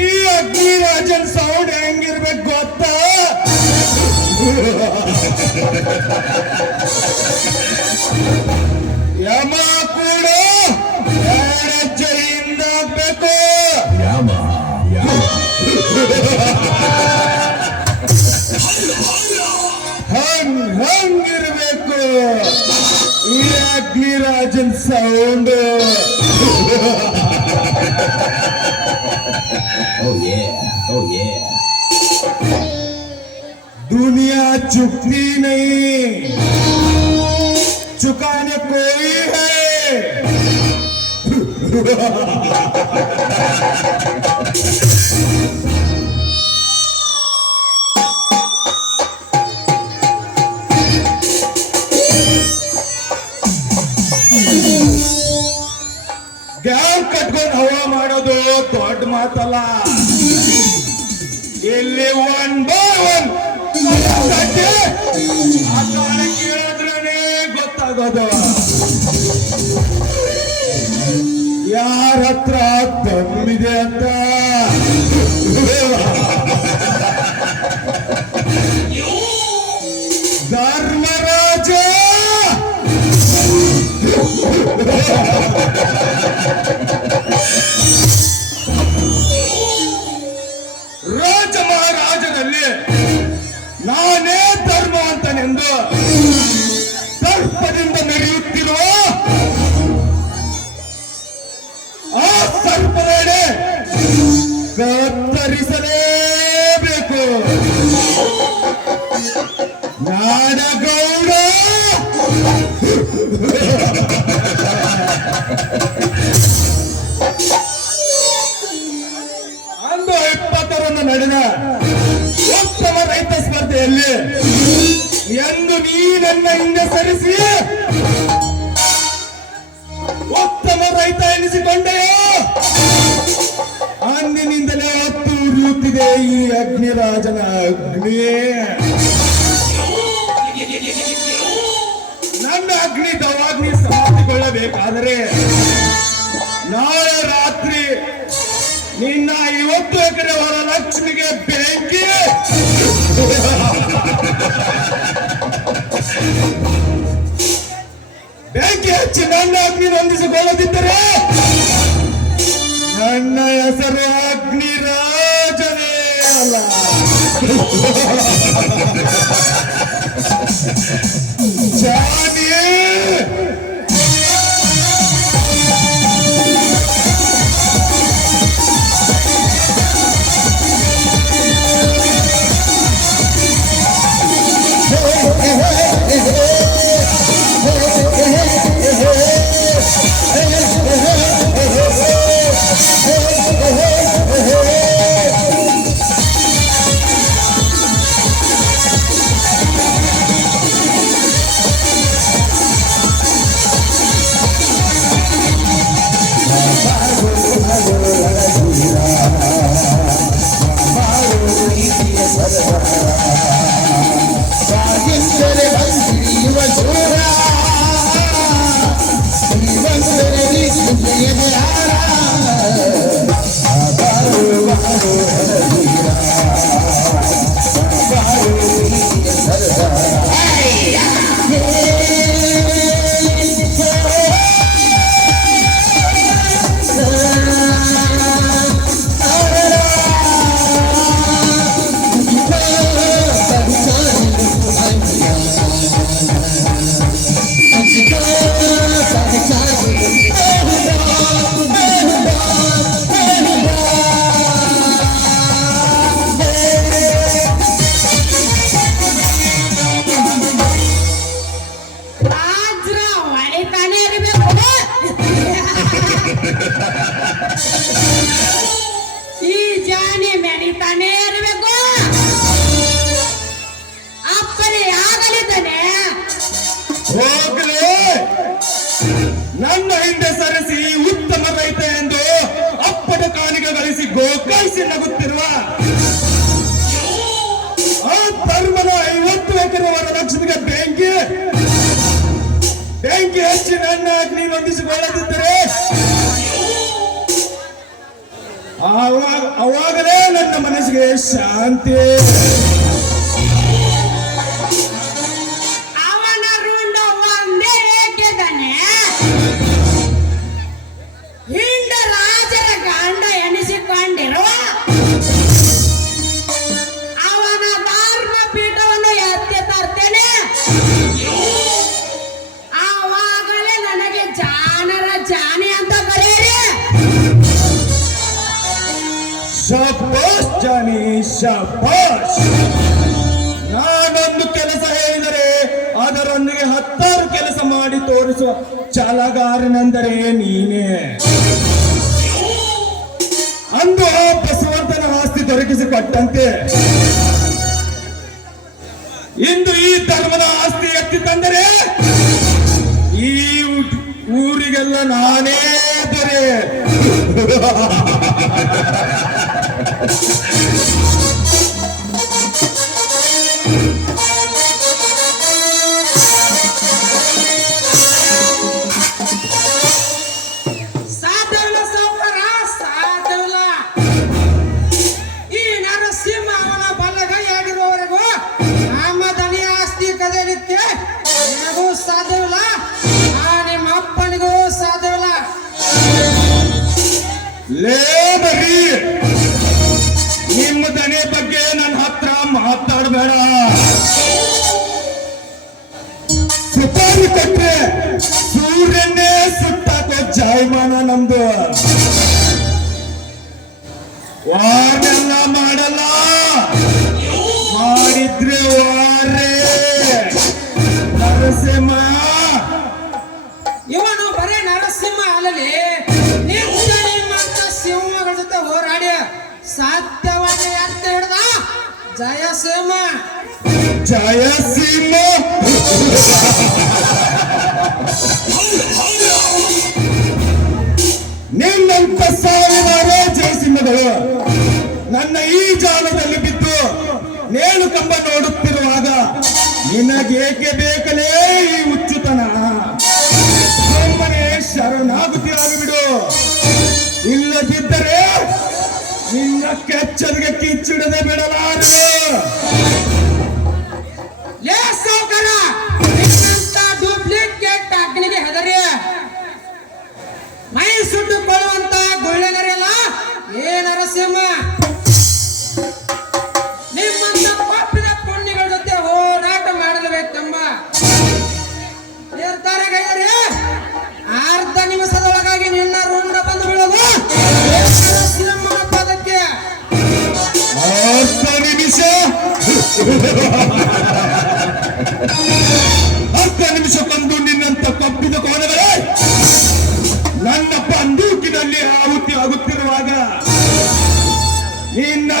ಈ ಅಗ್ನಿರಾಜನ್ ಸೌಂಡ್ ಹೆಂಗಿರ್ಬೇಕು ಗೊತ್ತಾ ಯಮ? Imagine sound. oh yeah, oh yeah. दुनिया चुकती नहीं चुकाने कोई है ಹವಾ ಮಾಡೋದು ದೊಡ್ಡ ಮಾತಲ್ಲ ಇಲ್ಲಿ ಒನ್ ಬೈ ಒನ್ ಕೇಳಿದ್ರೇನೆ ಗೊತ್ತಾಗೋದು ಯಾರ ಹತ್ರ ದಮ್ಮಿದೆ ಅಂತ ಧರ್ಮರಾಜ ರಾಜ ಮಹಾರಾಜನಲ್ಲಿ ನಾನೇ ಧರ್ಮವಂತನೆಂದು ಸರ್ಪದಿಂದ ನಡೆಯುತ್ತೆ ನೀನನ್ನ ಹಿಂದೆ ಸರಿಸಿ. ಉತ್ತಮ ರೈತ ಎನಿಸಿಕೊಂಡೆಯೋ? ಅಂದಿನಿಂದಲೇ ಹತ್ತು ಉರಿಯುತ್ತಿದೆ ಈ ಅಗ್ನಿರಾಜನ ಅಗ್ನಿಯೇ ನನ್ನ ಅಗ್ನಿ ದವಾಗ್ನಿ ಸಮಾಪ್ತಿಗೊಳ್ಳಬೇಕಾದರೆ ನಾಳೆ ರಾತ್ರಿ ನಿನ್ನ ಐವತ್ತು ಎಕರೆ ವರಲಕ್ಷ್ಮಿಗೆ ಬೆಂಕಿ. ಬೆಂಕಿ ಹಚ್ಚಿ ನನ್ನ ಅಗ್ನಿ ಹೊಂದಿಸಿಕೊಳ್ಳದಿದ್ದರೆ ನನ್ನ ಹೆಸರು ಅಗ್ನಿರಾಜನೇ ಅಲ್ಲ. Johnny ನನ್ನ ಅಗ್ನಿ ಹೊಂದಿಸಿಕೊಳ್ಳದಿದ್ದರೆ ಆವಾಗ ಅವಾಗಲೇ ನನ್ನ ಮನಸ್ಸಿಗೆ ಶಾಂತಿ. ಶಬಾಷ್ ನಾನೊಂದು ಕೆಲಸ ಹೇಳಿದರೆ ಅದರೊಂದಿಗೆ ಹತ್ತಾರು ಕೆಲಸ ಮಾಡಿ ತೋರಿಸುವ ಛಲಗಾರನೆಂದರೆ ನೀನೇ. ಅಂದು ಬಸವಂತನ ಆಸ್ತಿ ದೊರಕಿಸಿಕೊಟ್ಟಂತೆ. ಇಂದು ಈ ಧರ್ಮದ ಆಸ್ತಿ ಎತ್ತಿ ತಂದರೆ ಈ ಊರಿಗೆಲ್ಲ ನಾನೇ ದೊರೆ ಜಯಸಿಂಹ ನಿನ್ನಂತ ಸಾವಿರಾರು ಜಯಸಿಂಹಗಳು ನನ್ನ ಈ ಜಾಲದಲ್ಲಿ ಬಿದ್ದು ನೇಣು ಕಂಬ ನೋಡುತ್ತಿರುವಾಗ ನಿನಗೇಕೆ ಬೇಕಲೇ ಈ ಹುಚ್ಚುತನ? ಒಮ್ಮನೆ ಶರಣಾಗುತ್ತಿರಾಗಿ ಬಿಡು. ಇಲ್ಲದಿದ್ದರೆ ನಿನ್ನ ಕೆಚ್ಚರಿಗೆ ಕಿಚ್ಚಿಡದೆ ಬಿಡಲಾರದೆ.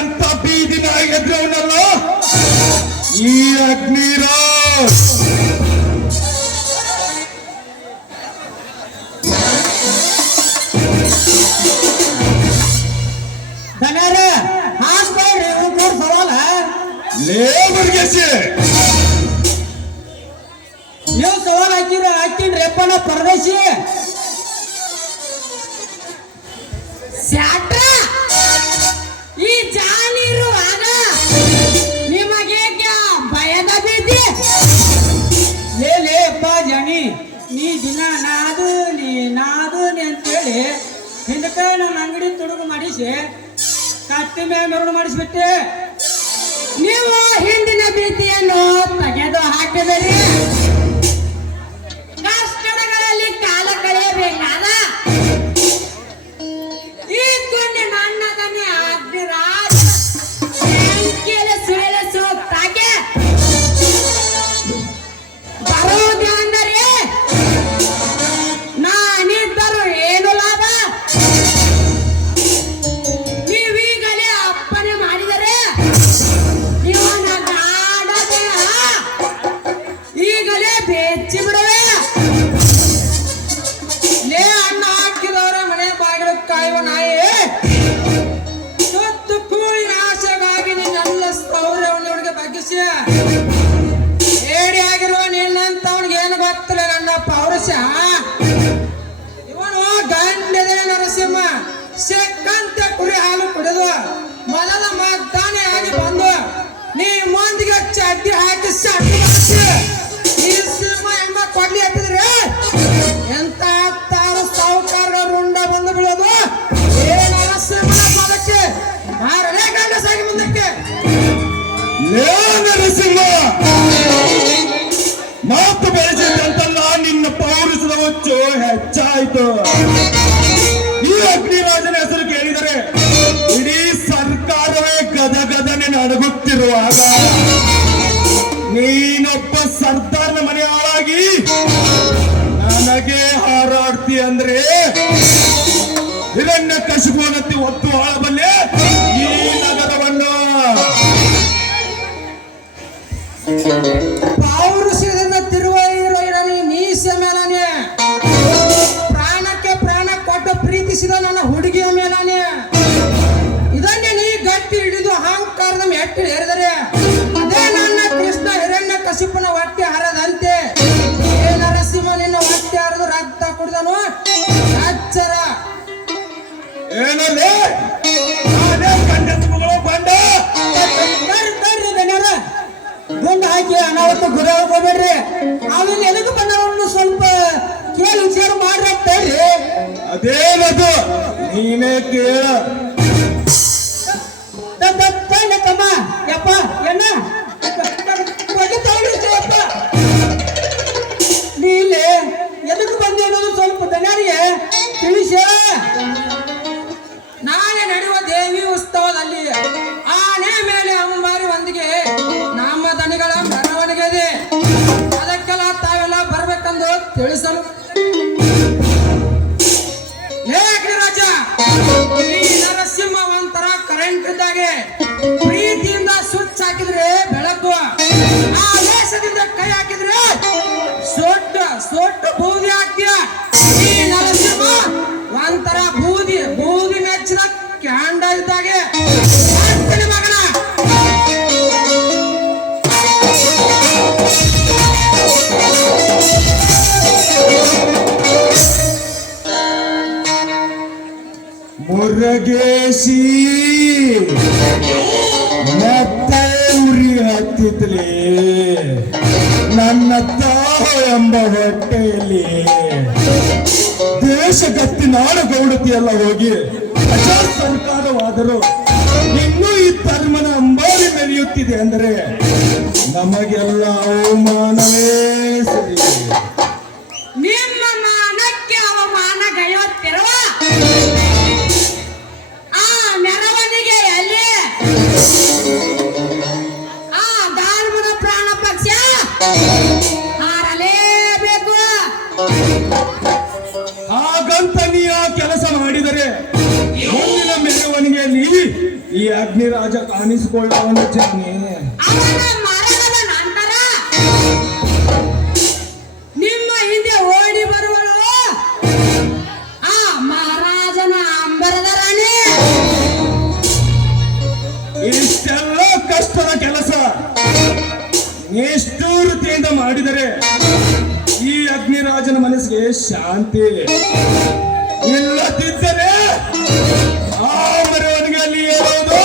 ಅಂತ ಬೀದಿನ ಎದ್ರವನಲ್ಲ ಈ ಅಗ್ನಿರ ಧನ್ಯರ ಹಾಕ್ಬೇಡ್ರಿ ಸವಾಲ? ಲೇಬರ್ಗೆ ತುಡುಗು ಮಾಡಿಸಿ ಕತ್ತಿ ಮೇಲೆ ಮರಳು ಮಾಡಿಸ್ಬಿಟ್ಟೆ ನೀವು ಹಿಂದಿನ ಭೀತಿಯನ್ನು ತೆಗೆದು ಹಾಕಿದರೆ. ಪೌರುಷ ಇವನು ಗಂಡದೆ ನರಸಿಂಹ. ಸಿಕ್ಕಂತೆ ಕುರಿ ಹಾಲು ಕುಡಿದು ಮೊದಲ ಮದ್ದಾನೆ ಆಗಿ ಬಂದು ನೀ ಮುಂದಿಗೆ ಚಡ್ಡಿ ಹಾಕಿ ಸಡ್ಡು ಹೆಚ್ಚಾಯ್ತು. ಈ ಅಗ್ನಿರಾಜನ ಹೆಸರು ಕೇಳಿದರೆ ಇಡೀ ಸರ್ಕಾರವೇ ಗದಗದನೆ ನಡಗುತ್ತಿರುವಾಗ ನೀನೊಬ್ಬ ಸರ್ದಾರ್ನ ಮನೆ ಹಾಳಾಗಿ ನನಗೆ ಹಾರಾಡ್ತಿ ಅಂದ್ರೆ ಇದನ್ನ ಕಸುಬೋನತ್ತಿ ಒತ್ತು ಹಾಳಬಲ್ಲೆ ಈ ನಗರವನ್ನು. ಕುರಿಯಾಗಕ್ ಹೋಗ್ಬೇಡ್ರಿ ಅದನ್ನ ಎದಕ್ ಬಂದವನ್ನ ಸ್ವಲ್ಪ ಕೇಳಿ ವಿಚಾರ ಮಾಡ್ರಿ ಅದೇನದು ನೀನೇ ಕೇಳ. ತಮ್ಮ ಯಪ್ಪ ಏನ ಸೊಟ್ಟು ಬೂದಿ ಹಾಕ್ತೀಯ ಒಂಥರ ಬೂದಿ ಬೂದಿ ಮೆಚ್ಚಿದ ಕ್ಯಾಂಡ ಇದ್ದಾಗೆ. ಮಗನ. ಮುರಗೇಶಿ ಮತ್ತೆ ಉರಿ ಹತ್ತಿದ್ಲಿ. ನನ್ನ ಎಂಬ ಹೊಟ್ಟೆಯಲ್ಲಿ ದೇಶಗತ್ತಿ ನಾಡಗೌಡತಿಯೆಲ್ಲ ಹೋಗಿ ಪ್ರಜಾ ಸರ್ಕಾರವಾದರೂ ಇನ್ನೂ ಈ ಧರ್ಮನ ಅಂಬಾರಿ ಮೆರೆಯುತ್ತಿದೆ ಅಂದರೆ ನಮಗೆಲ್ಲ ಅವಮಾನವೇ ಸರಿ. ನಿಮ್ಮ ಮಾನಕ್ಕೆ ಅವಮಾನ ಗೈಯುತ್ತಿರುವ ಆ ಮೆರವಣಿಗೆಯಲ್ಲಿ ಆ ಧರ್ಮದ ಪ್ರಾಣ ಪಕ್ಷ? ಹಾಗಂತ ನೀ ಆ ಕೆಲಸ ಮಾಡಿದರೆ ಮುಂದಿನ ಮೆರವಣಿಗೆಯಲ್ಲಿ ಈ ಅಗ್ನಿರಾಜ ಕಾಣಿಸಿಕೊಳ್ಳವನು ಜಾನೆ ಅಗ್ನಿರಾಜನ ಮನಸ್ಸಿಗೆ ಶಾಂತಿ ಇಲ್ಲದಿದ್ದರೆ ಆ ಮೆರವಣಿಗೆಯಲ್ಲಿ ಹೇಳೋದು